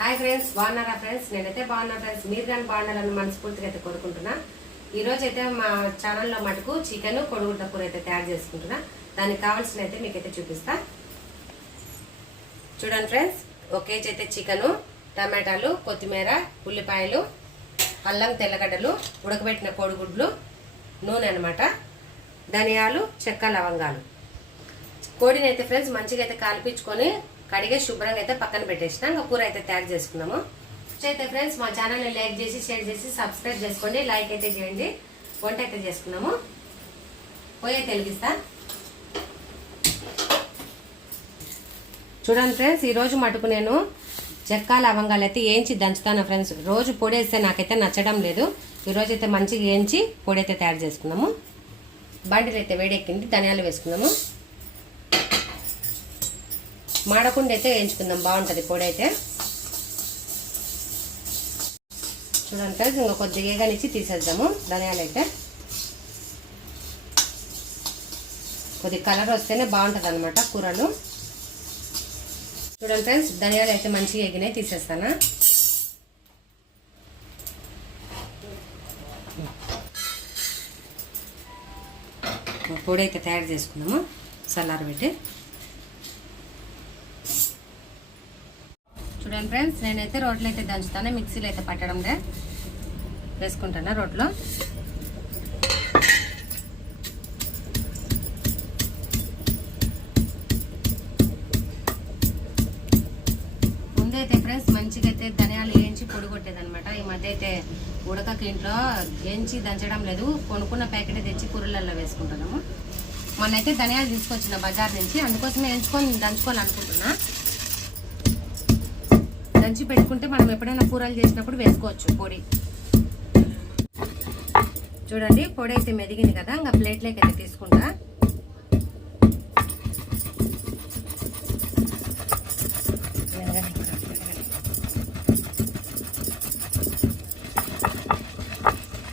Hi friends, బాగున్నారా friends? నేనైతే బాగున్నా ఫ్రెండ్స్. మీరు కానీ బాగుండాలని మనస్ఫూర్తిగా అయితే కోరుకుంటున్నా. ఈ రోజు అయితే మా ఛానల్లో మటుకు చికెన్ కొడుగుడ్ల కూర అయితే తయారు చేసుకుంటున్నా. దానికి కావాల్సిన అయితే మీకైతే చూపిస్తా. చూడండి ఫ్రెండ్స్, 1 కేజీ అయితే చికెను, టమాటాలు, కొత్తిమీర, ఉల్లిపాయలు, అల్లం, తెల్లగడ్డలు, ఉడకబెట్టిన కోడిగుడ్లు, నూనె అనమాట, ధనియాలు, చెక్క, లవంగాలు. కోడిని అయితే ఫ్రెండ్స్ మంచిగా అయితే కాల్పించుకొని కడిగే శుభ్రంగా అయితే పక్కన పెట్టేసిన. ఇంకా కూర అయితే తయారు చేసుకున్నాము. అయితే ఫ్రెండ్స్ మా ఛానల్ని లైక్ చేసి షేర్ చేసి సబ్స్క్రైబ్ చేసుకోండి. లైక్ అయితే చేయండి. వంట అయితే చేసుకున్నాము. పొయ్యి అయితే వెలిగిస్తా. చూడండి ఫ్రెండ్స్, ఈరోజు మటుకు నేను చెక్క లవంగాలు అయితే వేయించి దంచుతాను ఫ్రెండ్స్. రోజు పొడి వేస్తే నాకైతే నచ్చడం లేదు. ఈరోజు అయితే మంచిగా వేయించి పొడి అయితే తయారు చేసుకున్నాము. బండిలు అయితే వేడెక్కింది. ధనియాలు వేసుకున్నాము. మాడకుండా అయితే వేయించుకుందాం, బాగుంటుంది పొడి అయితే. చూడండి ఫ్రెండ్స్, ఇంకా కొద్దిగా ఏగానిచ్చి తీసేద్దాము. ధనియాలు అయితే కొద్ది కలర్ వస్తేనే బాగుంటుంది అనమాట కూరలు. చూడండి ఫ్రెండ్స్, ధనియాలు అయితే మంచిగా ఎగినాయి, తీసేస్తాను. పొడి అయితే తయారు చేసుకున్నాము చల్లారబెట్టి. చూడండి ఫ్రెండ్స్, నేనైతే రోట్లో అయితే దంచుతాను. మిక్సీలో అయితే పట్టడం వేసుకుంటాను రోట్లో. ముందైతే ఫ్రెండ్స్ మంచిగా అయితే ధనియాలు వేయించి పొడి కొట్టేదనమాట. ఈ మధ్య అయితే ఉడకకి ఇంట్లో వేయించి దంచడం లేదు, కొనుక్కున్న ప్యాకెట్ తెచ్చి కూరలలో వేసుకుంటున్నాము. మొన్నైతే ధనియాలు తీసుకొచ్చిన బజార్ నుంచి, అందుకోసమే దంచుకొని అనుకుంటున్నా. దంచి పెట్టుకుంటే మనం ఎప్పుడైనా కూరలు చేసినప్పుడు వేసుకోవచ్చు పొడి. చూడండి, పొడి అయితే మెదిగింది కదా, ఇంకా ప్లేట్లోకి అయితే తీసుకుంటా.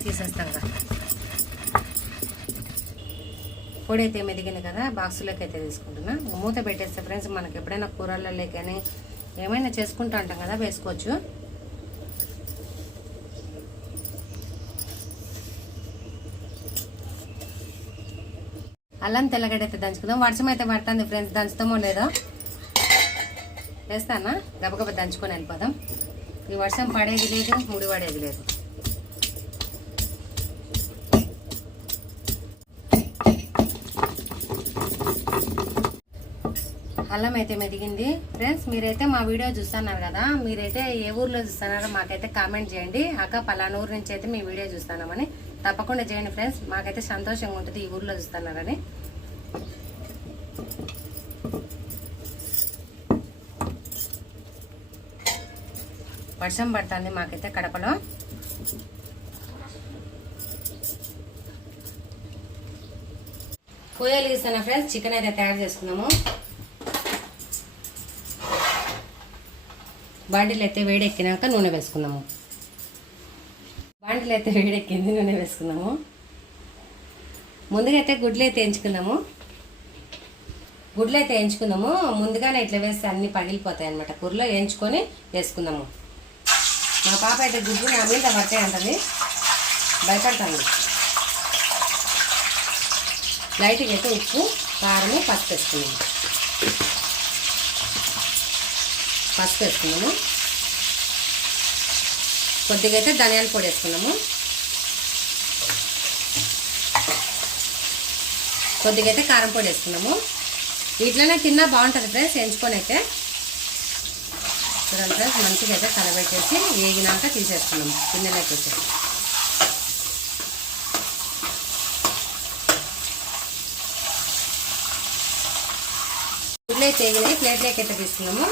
తీసేస్తాం. పొడి అయితే మెదిగింది కదా, బాక్సులోకి అయితే తీసుకుంటున్నా. మూత పెట్టేస్తే ఫ్రెండ్స్ మనకి ఎప్పుడైనా కూరలలో కానీ ఏమైనా చేసుకుంటూ ఉంటాం కదా, వేసుకోవచ్చు. అల్లం తెల్లగడ్డ అయితే దంచుకుందాం. వర్షం అయితే పడుతుంది ఫ్రెండ్స్, దంచుతామో లేదో వేస్తానా, గబగబా దంచుకొని వెళ్ళిపోదాం. ఈ వర్షం పడేది లేదు, ముడి పడేది లేదు. అల్లం అయితే మెదిగింది ఫ్రెండ్స్. మీరైతే మా వీడియో చూస్తున్నారు కదా, మీరైతే ఏ ఊర్లో చూస్తున్నారో మాకైతే కామెంట్ చేయండి. అక్క పలానా ఊరు నుంచి అయితే మీ వీడియో చూస్తున్నామని తప్పకుండా చేయండి ఫ్రెండ్స్. మాకైతే సంతోషంగా ఉంటుంది ఈ ఊర్లో చూస్తున్నారని. వర్షం పడుతుంది మాకైతే కడపలో. పొయ్యలు తీస్తున్నా ఫ్రెండ్స్. చికెన్ అయితే తయారు చేసుకున్నాము. బాండిలు అయితే వేడెక్కినాక నూనె వేసుకున్నాము. బాండిలు అయితే వేడెక్కింది, నూనె వేసుకున్నాము. ముందుగా అయితే గుడ్లు అయితే వేయించుకున్నాము. ముందుగానే ఇట్లా వేస్తే అన్ని పగిలిపోతాయి అనమాట. కూరలో వేయించుకొని వేసుకున్నాము. మా పాప అయితే గుడ్లు నా మీద పట్టే అంటది, భయపడతాను. లైట్గా అయితే ఉప్పు, కారము, పసుపు వేసుకున్నాము. కొద్దిగా అయితే ధనియాల పొడి వేసుకున్నాము. కొద్దిగా అయితే కారం పొడి వేసుకున్నాము. వీటిలోనే తిన్నా బాగుంటుంది ఫ్రెండ్స్, వేయించుకొని అయితే. చూడండి ఫ్రెండ్స్, మంచిగా అయితే కలబెట్టేసి వేగినాక తీసేసుకున్నాము గిన్నెలోకి అయితే. గుడ్లు అయితే వేగినాయి, ప్లేట్లోకి అయితే తీసుకున్నాము.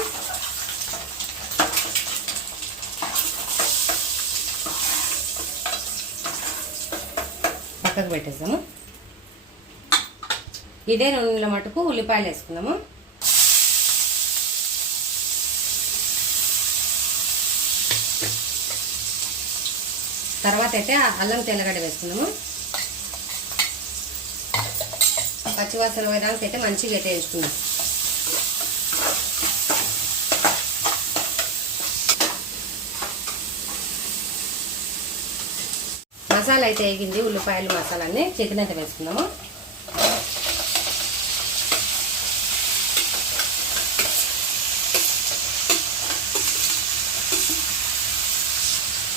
పక్కకు పెట్టేసాము. ఇదే నూనెలో మటుకు ఉల్లిపాయలు వేసుకున్నాము. తర్వాత అయితే అల్లం తెల్లగడ్డ వేసుకున్నాము. పచ్చివాసన పోయేదానికి అయితే మంచిగా అయితే వేసుకున్నాం. మసాలా అయితే వేగింది, ఉల్లిపాయలు మసాలాన్ని. చికెన్ అయితే వేసుకుందాము.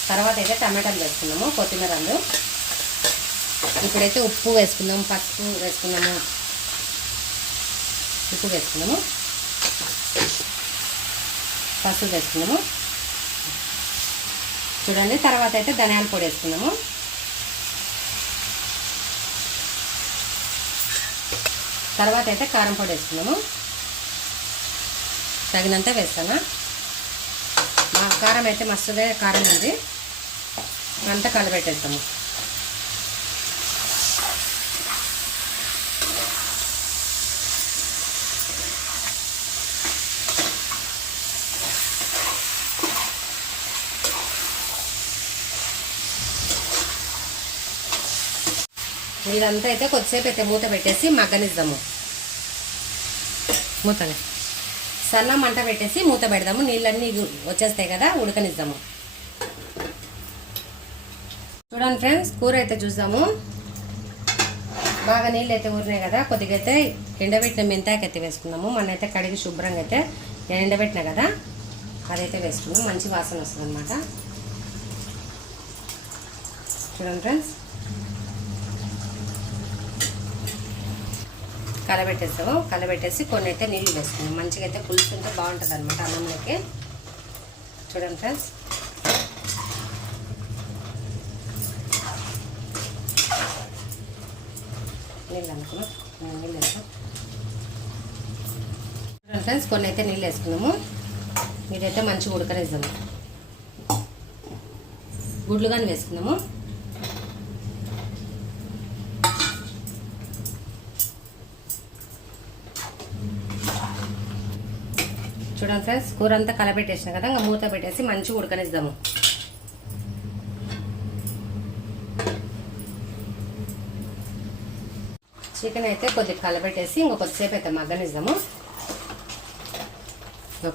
తర్వాత అయితే టమాటాలు వేసుకున్నాము, కొత్తిమీర అందు. ఇప్పుడైతే ఉప్పు వేసుకుందాము, పసుపు వేసుకున్నాము, ఉప్పు వేసుకున్నాము, పసుపు వేసుకున్నాము చూడండి. తర్వాత అయితే ధనియాల పొడి వేసుకున్నాము. తర్వాత అయితే కారం పొడి వేసుకున్నాము, తగినంత వేస్తాను. మా కారం అయితే మస్తుగా కారం ఉంది, అంతా కలబెట్టేస్తాము. ఇదంతా అయితే కొద్దిసేపు అయితే మూత పెట్టేసి మగ్గనిద్దాము. మూతని సన్న మంట పెట్టేసి మూత పెడదాము. నీళ్ళన్నీ వచ్చేస్తాయి కదా, ఉడకనిద్దాము. చూడండి ఫ్రెండ్స్, కూర అయితే చూద్దాము. బాగా నీళ్ళు అయితే ఊరినాయి కదా. కొద్దిగా అయితే ఎండబెట్టిన మెంతాకి అయితే వేసుకున్నాము. మనైతే కడిగి శుభ్రంగా అయితే ఎండబెట్టినా కదా, అదైతే వేసుకున్నాము. మంచి వాసన వస్తుంది అన్నమాట. చూడండి ఫ్రెండ్స్, కలబెట్టేస్తాము. కలబెట్టేసి కొన్ని అయితే నీళ్ళు వేసుకున్నాం. మంచిగా అయితే పులుసు ఉంటే బాగుంటుంది అనమాట అన్నంలోకి. చూడండి ఫ్రెండ్స్, నీళ్ళు అనుకున్నాం, నీళ్ళు వేస్తాం. చూడండి ఫ్రెండ్స్, కొన్ని అయితే నీళ్ళు వేసుకున్నాము. మీరైతే మంచిగా ఉడకనిద్దాము. గుడ్లు కానీ వేసుకున్నాము. చూడండి ఫ్రెండ్స్, కూర అంతా కలపెట్టేసిన కదా, ఇంకా మూత పెట్టేసి మంచిగా ఉడకనిద్దాము. చికెన్ అయితే కొద్దిగా కలపెట్టేసి ఇంకో కొద్దిసేపు అయితే మగ్గనిద్దాము.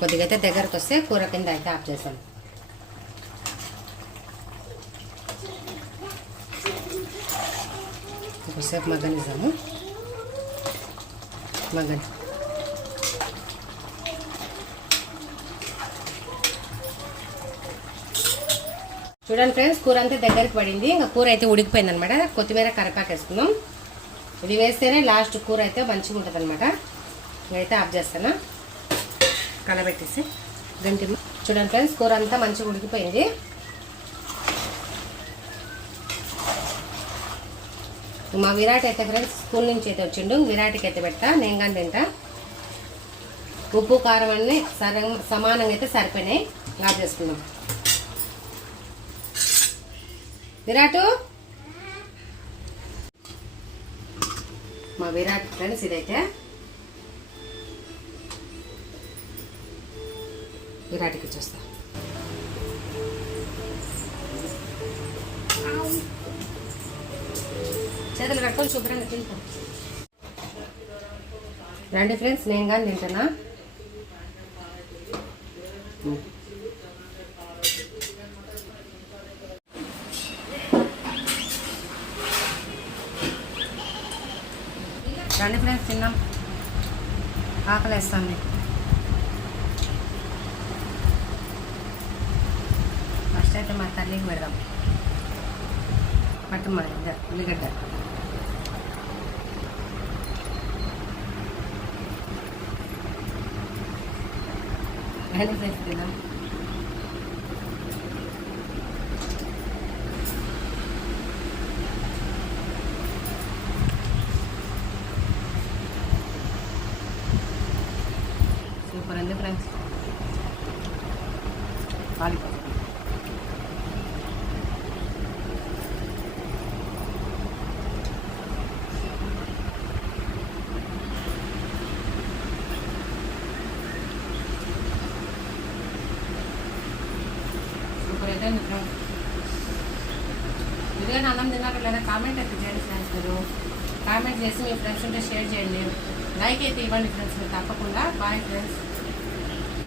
కొద్దిగా అయితే దగ్గరకు వస్తే కూర కింద అయితే ఆఫ్ చేసాం. కొద్దిసేపు మగ్గనిద్దాము. మగ్గని చూడండి ఫ్రెండ్స్, కూర అంతా దగ్గరికి పడింది. ఇంకా కూర అయితే ఉడికిపోయింది అనమాట. కొత్తిమీర కరివేపాకు వేసుకున్నాం. ఇది వేస్తేనే లాస్ట్ కూర అయితే మంచిగా ఉంటుంది అనమాట. ఇదైతే ఆఫ్ చేస్తాను, కలబెట్టేసి గంటి. చూడండి ఫ్రెండ్స్, కూర అంతా మంచిగా ఉడికిపోయింది. మా విరాట్ అయితే ఫ్రెండ్స్ స్కూల్ నుంచి అయితే వచ్చిండు. విరాట్కి అయితే పెడతా, నేను కానీ తింటా. ఉప్పు కారం అన్నీ సమానంగా అయితే సరిపోయినాయి. ఆఫ్ చేసుకున్నాం. విరాటు, మా విరాట్ ఫ్రెండ్స్ ఇదైతే విరాట్కి చూస్తా. చేతులు కట్టుకొని శుభ్రంగా తింటా. రండి ఫ్రెండ్స్, నేను కానీ తింటానా. రండి ఫ్రెండ్స్, తిన్నాం. ఆకలి వేస్తాను. ఫస్ట్ అయితే మా తల్లికి పెడదాం. పట్టు మా ఉల్లిగడ్డ. రండి ఫ్రెండ్స్, తిన్నాం. సూపర్ అండి ఫ్రెండ్స్. సూపర్ అయితే ఫ్రెండ్స్. ఇదే అన్నం తిన్నాక లేదా కామెంట్ అయితే చేయండి ఫ్రెండ్స్. మీరు కామెంట్ చేసి మీ ఫ్రెండ్స్ ఉంటే షేర్ చేయండి. లైక్ అయితే ఇవ్వండి ఫ్రెండ్స్, మీరు తప్పకుండా. Bye friends.